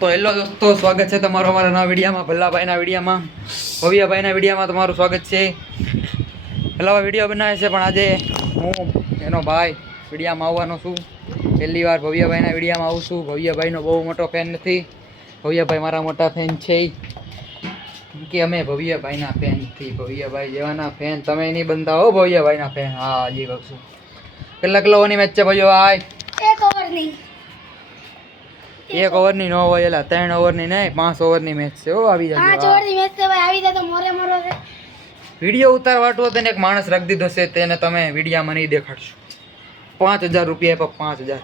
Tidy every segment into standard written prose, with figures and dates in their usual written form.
તો હેલો દોસ્તો, સ્વાગત છે તમારું અમારા નવા વિડીયોમાં, ભલ્લાભાઈના વિડીયોમાં, ભવ્યાભાઈના વિડીયોમાં તમારું સ્વાગત છે. ભલ્લાભાઈ વિડીયો બનાવે છે, પણ આજે હું એનો ભાઈ વિડીયોમાં આવવાનો છું. પહેલી વાર ભવ્યાભાઈના વિડીયોમાં આવું છું. ભવ્યાભાઈનો બહુ મોટો ફેન નથી, ભવ્યાભાઈ મારા મોટા ફેન છે. કે અમે ભવ્યાભાઈના ફેન નથી, ભવ્યાભાઈ જેવાના ફેન તમે નહીં બનતા હો. ભવ્યાભાઈના ફેન હા હજી કહું છું. કેટલા ઓવરની મેચ છે ભવ્યાભાઈ? 1 ઓવરની. 1 ઓવરની ન હોય, એલા 3 ઓવરની નહીં, 5 ઓવરની મેચ છે. હો આવી જાય 5 ઓવરની મેચ છે ભાઈ, આવી જાય તો મોરે મોરો છે. વિડીયો ઉતારવાટો તેને એક માણસ રાખી દીધો છે, તેને તમે વિડીયામાં નહીં દેખાડશો. 5000 રૂપિયા આપ્યા, 5000.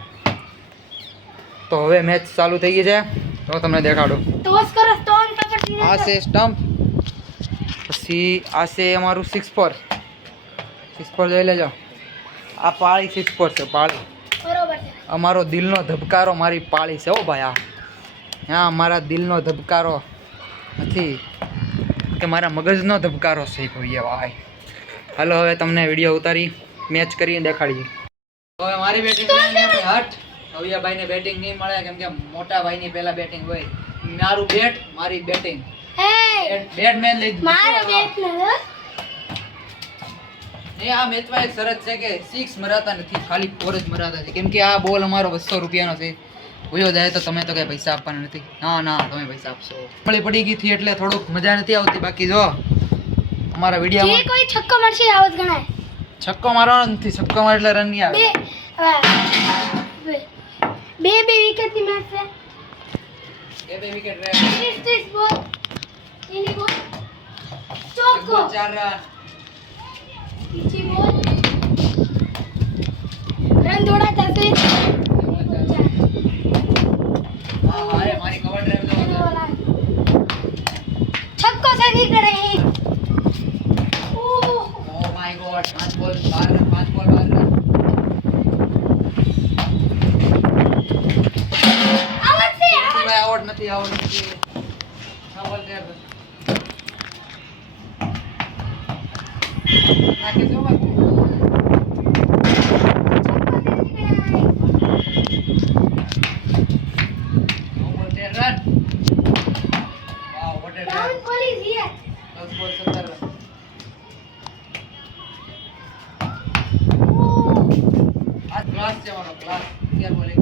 તો હવે મેચ ચાલુ થઈ ગઈ છે, તો તમને દેખાડો. ટોસ કરો, સ્ટોન પકડી આ છે સ્ટમ્પ, પછી આ છે અમારું 6 4 જોઈ લેજો. આ પાળી 6 4 છે, પાળી. બરોબર છે. અમારો દિલનો ધબકારો મારી પાળી છે. હો ભાઈ, હા મારા દિલનો ધબકારો નથી કે મારા મગજનો ધબકારો છે ભાઈ. હાલો હવે તમને વિડીયો ઉતારી મેચ કરીને દેખાડીએ. હવે મારી બેટિંગ હટ. ભવ્યાભાઈને બેટિંગ નહીં મળે, કેમ કે મોટા ભાઈની પહેલા બેટિંગ હોય. મારું બેટ મારી બેટિંગ. બેટ મેન લઈ મારો બેટ ને એ આ મેચમાં એક શરત છે કે 6 મરાતા નથી, ખાલી 4 જ મરાતા છે. કેમ કે આ બોલ અમારો 200 રૂપિયાનો છે. ભૂયો જાય તો તમે તો કઈ પૈસા આપવાના નથી. ના તમે પૈસા આપશો. મળી પડી ગઈ હતી એટલે થોડુંક મજા નથી આવતી. બાકી જો અમારા વિડીયોમાં જે કોઈ છક્કો મારશે આવત ગણાય. છક્કો મારવાનો નથી, છક્કો માર એટલે રન નહીં આવે. બે વિકેટ ની મેચ છે. બે વિકેટ રહે. 30 બોલ એની બોલ ચોકો 4 રન. બીજી બોલ રન દોડા થશે. અરે મારી કવર ડ્રાઈવ દો. છક્કો સે નીકળે. ઓ માય ગોડ, 5 બોલ 12 રન, 5 બોલ 12 રન. આઉટ નથી. બોલ કર દો. નાખી દો બાપુ. Ball 13 run. Wow, what a down police here. 10 ball 17 run. આ ક્લાસ છે મારો, ક્લાસ. 11 બોલ 12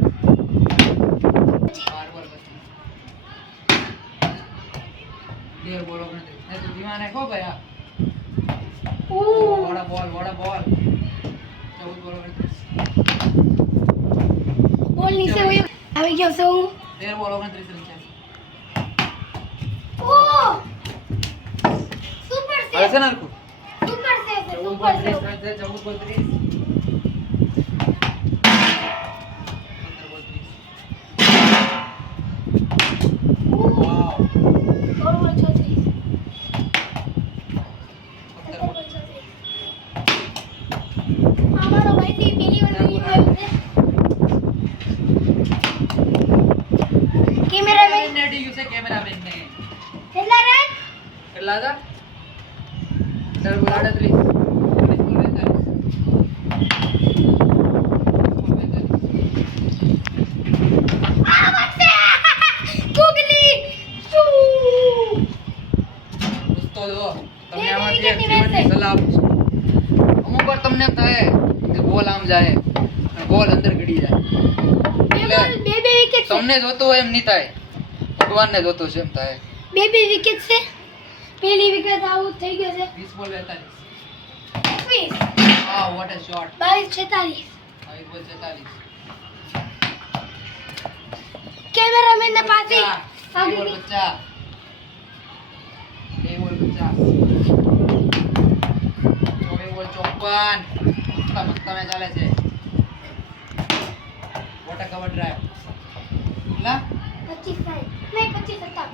બોલ 13 બોલ 29. ને તો ધીમા નાખો ભાઈ. આ વડા બોલ 14 બોલ 29. બોલ નીચે હોય આવી ગયો છે. 13 બોલ 29 રન છે. ઓ સુપર છે. હવે છે ને હરખું? સુપર છે. 14 બોલ સુપર 30 છે. રન છે. 14 બોલ 30. 15 બોલ 30. વાવ. 16 બોલ 36. 17 બોલ. અમારો ભાઈ થી પેલી વાર નહીં આવ્યો છે. કેમેરામેન ને ડીયુ છે, કેમેરામેન ને. કેટલા રન? કેટલા હતા? 17 બોલ 38. 19 બોલ 42. આ વખતે ગુગલી શું દોસ્તો જો તમને આમાંથી એક જીવનની સલાહ આપું છું. અમુક વાર તમને એમ થાય કે બોલ આમ જાય અને બોલ અંદર ગડી જાય. બે વિકેટ છે. તમને જોતું હોય એમ નહીં થાય, ભગવાનને જોતું છે એમ થાય. બે વિકેટ છે. પેલી વિકેટ આઉટ થઈ ગયો છે. 20 બોલ 42. 21 વાવ, વોટ અ શોટ. 22 46. 22 બોલ 46. કેમેરામેન ને પાસે 2 બોલ 50. 2 બોલ 50. 24 બોલ 54. મસ્ત મેચ ચાલે છે. What a cover drive. કેટલા? 25 સાઈડ નહીં 25 હતા.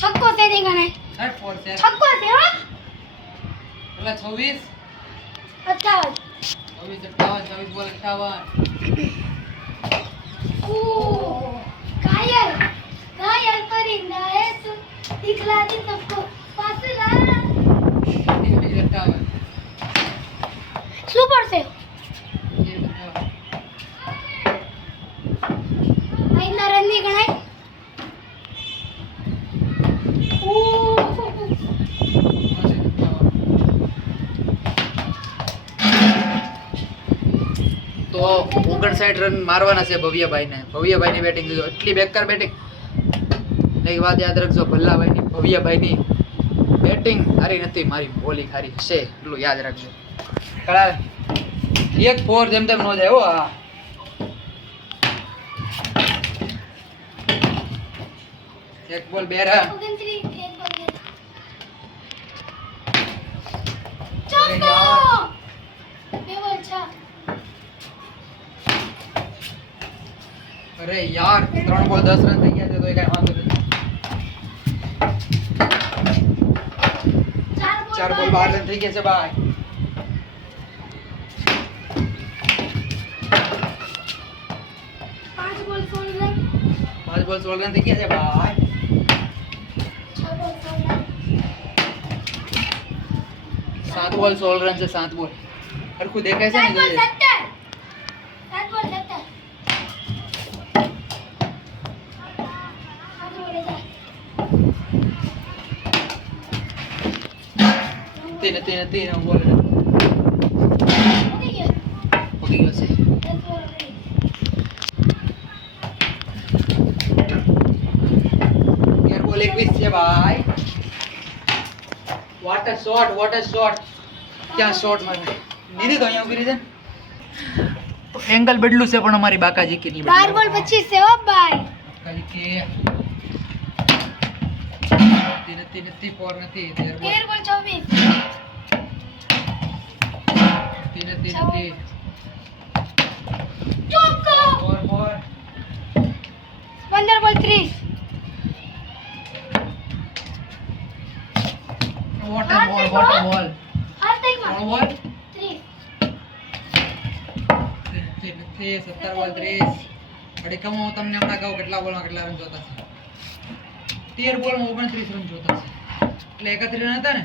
છક્કો છે નહીં ગણાય. 34 છે. છક્કો છે હો. કેટલા? 26. 58. 24 બોલ 58. ઓ કાયલ કરી ના તું दिखला दी सबको पासला 58. सुपर से ये बताओ. आइना रन नहीं गणाय 59 રન મારવાના છે ભવ્યભાઈને. ભવ્યભાઈની બેટિંગ જોજો, એટલી બેકાર બેટિંગ. એક વાત યાદ રાખજો, ભલ્લાભાઈની ભવ્યભાઈની બેટિંગ સારી નથી, મારી બોલિંગ સારી છે, એટલું યાદ રાખજો. કળા એક ફોર જેમ તેમ ન જાય હો. હા એક બોલ 2 રન. 29 એક બોલ ગયા. અરે ચોકો યાર. 2 બોલ 6. અરે યાર 3 બોલ 10 રન થઈ ગયા છે તો એ કઈ વાંધો નથી. 4 બોલ 12 રન થઈ ગયા છે ભાઈ. 5 બોલ 16 રન. 5 બોલ 16 રન થઈ ગયા છે ભાઈ. 6 બોલ 16 રન. 7 બોલ 16 રન છે. 7 બોલ હરખું દેખાય છે 7 ને બોલ જોઈએ. 17. 7 બોલ 17. 7 બોલ 18. નથી બોલ ઓકે ગયા. પકી ગયો છે. 10 બોલ 11 બોલ 21 છે ભાઈ. What a shot. ક્યાં શોટ મારે દીધી તો અહીંયા ઉભી રહી છે. એંગલ બદલું છે પણ અમારી બાકાજી કે નહીં 12 બોલ 25 છે હો ભાઈ. બાકાજી કે નથી ફોર નથી 13 બોલ 13 બોલ 24. નથી ચોકો. ફોર 15 બોલ 30. વોટર બોલ હાર્દિકમાં બોલ 30. નથી 17 બોલ 30. અડી કમો હું તમને હમણાં કહું કેટલા બોલમાં કેટલા રન જોતા છે. 13 બોલમાં 29 રન જોતા છે, એટલે 31 રન હતા ને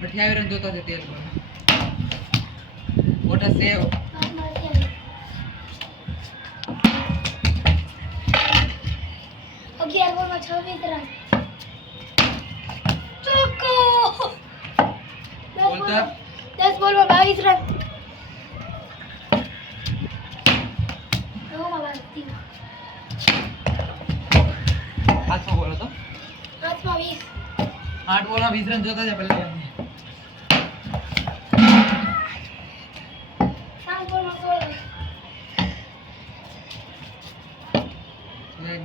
28 રન જોતા છે 13 બોલમાં. વોટ અ સેવ. 11 બોલમાં 26 રન. ચોકો. બોલતા 10 બોલમાં 22 રન. હાથમાં બોલ હતો. 5માં 20. 8 બોલમાં 20 રન જોતા છે ભલ્લાભાઈને. 7 બોલમાં 16 રન.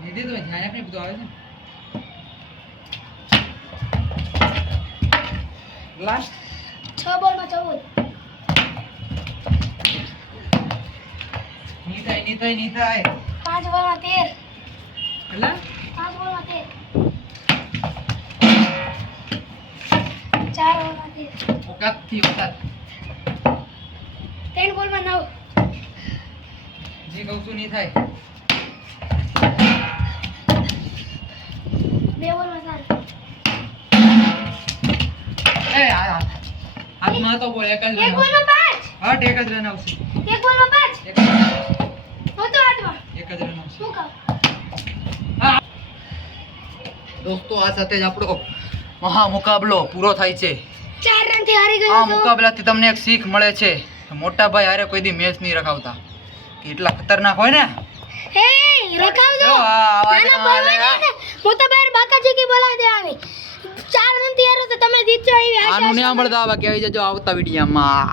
દીદી તો ધ્યાન આપને બધું આવે છે ને. લાસ્ટ 6 બોલમાં 14. નહીં થાય 5 બોલમાં 13. એટલે 5 બોલમાં 13. 4 બોલમાં 13. ઓકાતથી ઓકાત 3 બોલમાં 9. જે કહું છું નહીં થાય. 2 બોલમાં 7. એ હાથમાં તો બોલ એક જ 1 રન બોલમાં 5. હટ એક જ રન આવશે. 1 બોલમાં 5. એક જ રન આવશે. હતો હાથમાં. એક જ રન આવશે. શું કહું? હા. દોસ્તો આ સાથે જ આપણો મહા મુકાબલો પૂરો થાય છે. 4 રનથી હારી આ ગયો તો. મુકાબલાથી તમને એક શીખ મળે છે. મોટા ભાઈ હારે કોઈ દી મેચ નહીં રખાવતા, કે એટલા ખતરનાક હોય ને. હે રખાવજો. જો આ આવાજ નાના ના આવે, બોલવા ને મોટા બહાર બાકાજી કી બોલા દેવાની. 4 રનથી હારો તો તમે જીતજો એવી આશા આનું છે. નહીં મળતા, આવા કહેવાય જજો આવતા વિડીયોમાં.